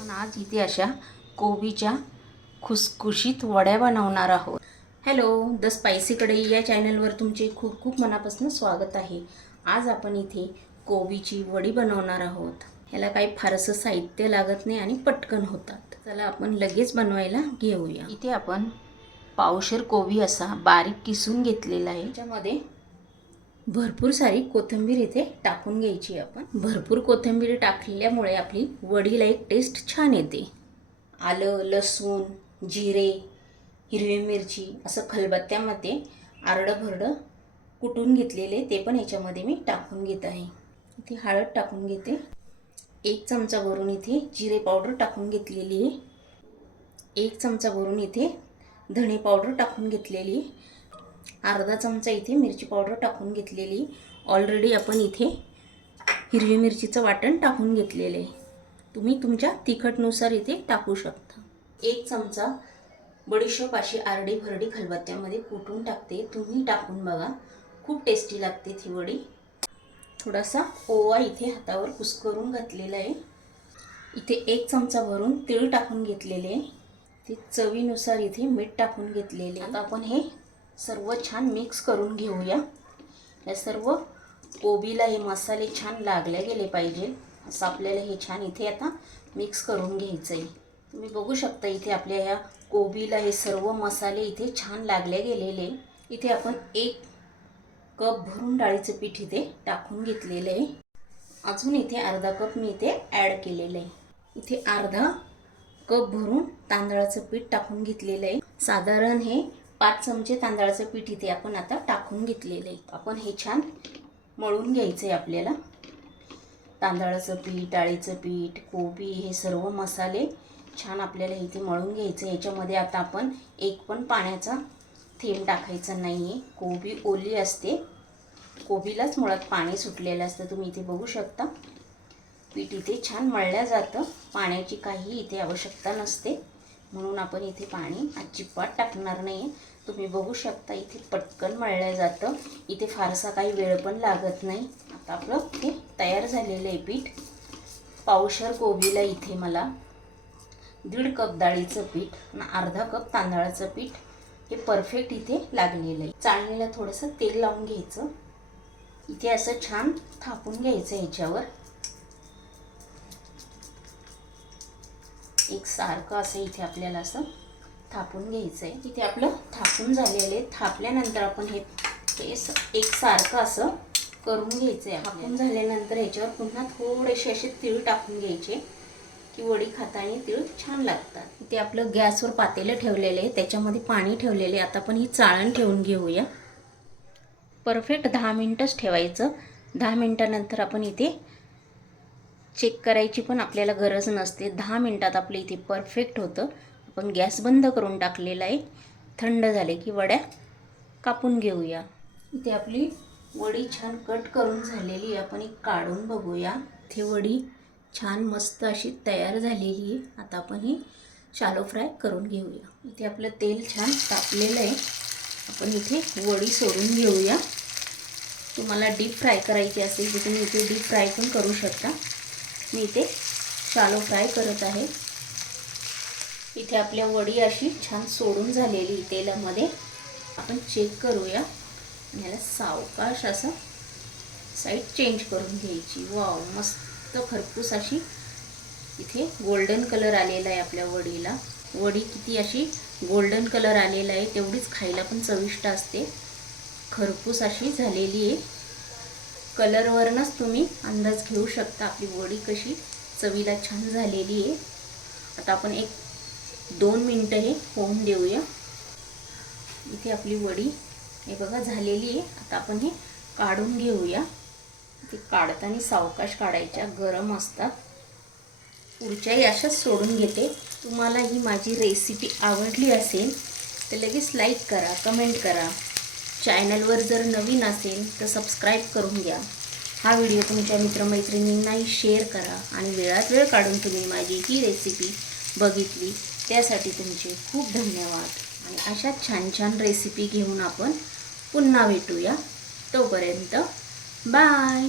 आपण आज इथे अशा कोबीच्या खुसखुशीत वड्या बनवणार आहोत. हॅलो द स्पायसी कढई या चॅनलवर तुमचे खूप खूप मनापासून स्वागत आहे. आज आपण इथे कोबीची वडी बनवणार आहोत. ह्याला काही फारसं साहित्य लागत नाही आणि पटकन होतात. चला आपण लगेच बनवायला घेऊया. इथे आपण पावशेर कोबी असा बारीक किसून घेतलेला आहे. त्याच्यामध्ये भरपूर सारी कोथिंबीर इथे टाकून घ्यायची आपण. भरपूर कोथिंबीर टाकल्यामुळे आपली वडीला एक टेस्ट छान येते. आलं लसूण जिरे हिरवी मिरची असं खलबत्त्यामध्ये आरडं भरडं कुटून घेतलेले ते पण याच्यामध्ये मी टाकून घेत आहे. इथे हळद टाकून घेते. एक चमचा भरून इथे जिरे पावडर टाकून घेतलेली आहे. एक चमचा भरून इथे धणे पावडर टाकून घेतलेली आहे. अर्धा चमचा इथे मिरची पावडर टाकून घेतलेली. ऑलरेडी आपण इथे हिरवी मिरचीचं वाटण टाकून घेतलेलं आहे. तुम्ही तुमच्या तिखटनुसार इथे टाकू शकता. एक चमचा बडीशोप अशी आरडी भरडी खलबत्त्यामध्ये कुटून टाकते. तुम्ही टाकून बघा. खूप टेस्टी लागते ती वडी. थोडासा ओवा इथे हातावर कुसकरून घातलेला आहे. इथे एक चमचा भरून तीळ टाकून घेतलेले आहे. ते चवीनुसार इथे मीठ टाकून घेतलेले आता आपण हे सर्व छान मिक्स करून घेऊया. या सर्व कोबीला हे मसाले छान लागले गेले पाहिजे. असं आपल्याला हे छान इथे आता मिक्स करून घ्यायचं आहे तुम्ही बघू शकता इथे आपल्या ह्या कोबीला हे सर्व मसाले इथे छान लागले गेलेले. इथे आपण एक कप भरून डाळीचं पीठ इथे टाकून घेतलेलं आहे. अजून इथे अर्धा कप मी इथे ॲड केलेलं आहे. इथे अर्धा कप भरून तांदळाचं पीठ टाकून घेतलेलं आहे. साधारण हे पाच चमचे तांदळाचं पीठ इथे आपण आता टाकून घेतलेलं आहे. आपण हे छान मळून घ्यायचं आहे आपल्याला. तांदळाचं पीठ डाळीचं पीठ कोबी हे सर्व मसाले छान आपल्याला इथे मळून घ्यायचं आहे याच्यामध्ये आता आपण एक पण पाण्याचा थेंब टाकायचा नाही आहे कोबी ओली असते. कोबीलाच मुळात पाणी सुटलेलं असतं. तुम्ही इथे बघू शकता. पीठ इथे छान मळल्या जातं. पाण्याची काही इथे आवश्यकता नसते. म्हणून आपण इथे पाणी अजिबात टाकणार नाही तुम्ही बघू शकता इथे पटकन मळलं जातं. इथे फारसा काही वेळ पण लागत नाही. आता आपलं हे तयार झालेलं आहे पीठ. पावशर कोबीला इथे मला दीड कप डाळीचं पीठ आणि अर्धा कप तांदळाचं पीठ हे परफेक्ट इथे लागलेलं आहे. चाळणीला थोडंसं तेल लावून घ्यायचं. इथे असं छान थापून घ्यायचं ह्याच्यावर एक सारखं असं इथे आपल्याला असं थापून घ्यायचं आहे इथे आपलं थापून झालेलं आहे. थापल्यानंतर आपण हे एक सारखं असं करून घ्यायचं आहे थापून झाल्यानंतर ह्याच्यावर पुन्हा थोडेसे असे तीळ टाकून घ्यायचे की वडी खाताना तीळ छान लागतात. इथे आपलं गॅसवर पातेलं ठेवलेलं आहे. त्याच्यामध्ये पाणी ठेवलेले आहे. आता आपण ही चाळण ठेवून घेऊया. परफेक्ट दहा मिनटंच ठेवायचं. दहा मिनटानंतर आपण इथे चेक करायची पण आपल्याला गरज नसते. दहा मिनटात आपलं इथे परफेक्ट होतं. आपण गॅस बंद करून टाकलेला आहे. थंड झाले की वड्या कापून घेऊया. इथे आपली वडी छान कट करून झालेली आहे. आपण एक काढून बघूया. इथे वडी छान मस्त अशी तयार झालेली आहे. आता आपण ही शालो फ्राय करून घेऊया. इथे आपलं तेल छान तापलेलं आहे. आपण इथे वडी सोडून घेऊया. तुम्हाला डीप फ्राय करायची असेल तर तुम्ही इथे डीप फ्राय पण करू शकता. मी इथे शालो फ्राय करत आहे. इथे आपल्या वडी अशी छान सोडून झालेली तेलामध्ये. आपण चेक करूया. ह्याला याला सावकाश असं साईड चेंज करून घ्यायची. वाव मस्त खरपूस अशी इथे गोल्डन कलर आलेला आहे आपल्या वडीला. वडी किती अशी गोल्डन कलर आलेला आहे तेवढीच खायला पण चविष्ट असते. खरपूस अशी झालेली आहे. कलरवरनंच तुम्ही अंदाज घेऊ शकता आपली वडी कशी. चवीला छान झालेली आहे. आता आपण एक दोन मिनटं हे होऊन देऊया. इथे आपली वडी हे बघा झालेली आहे. आता आपण हे काढून घेऊया. ते काढताना सावकाश काढायच्या गरम असतात. पुढच्याही अशाच सोडून घेते. तुम्हाला ही माझी रेसिपी आवडली असेल तर लगेच लाईक करा कमेंट करा. चॅनलवर जर नवीन असेल तर सबस्क्राईब करून घ्या. हा व्हिडिओ तुमच्या मित्रमैत्रिणींनाही शेअर करा आणि वेळात वेळ काढून तुम्ही माझी ही रेसिपी बघितली त्यासाठी तुमचे खूप धन्यवाद. आणि अशा छान छान रेसिपी घेऊन आपण पुन्हा भेटूया. तोपर्यंत बाय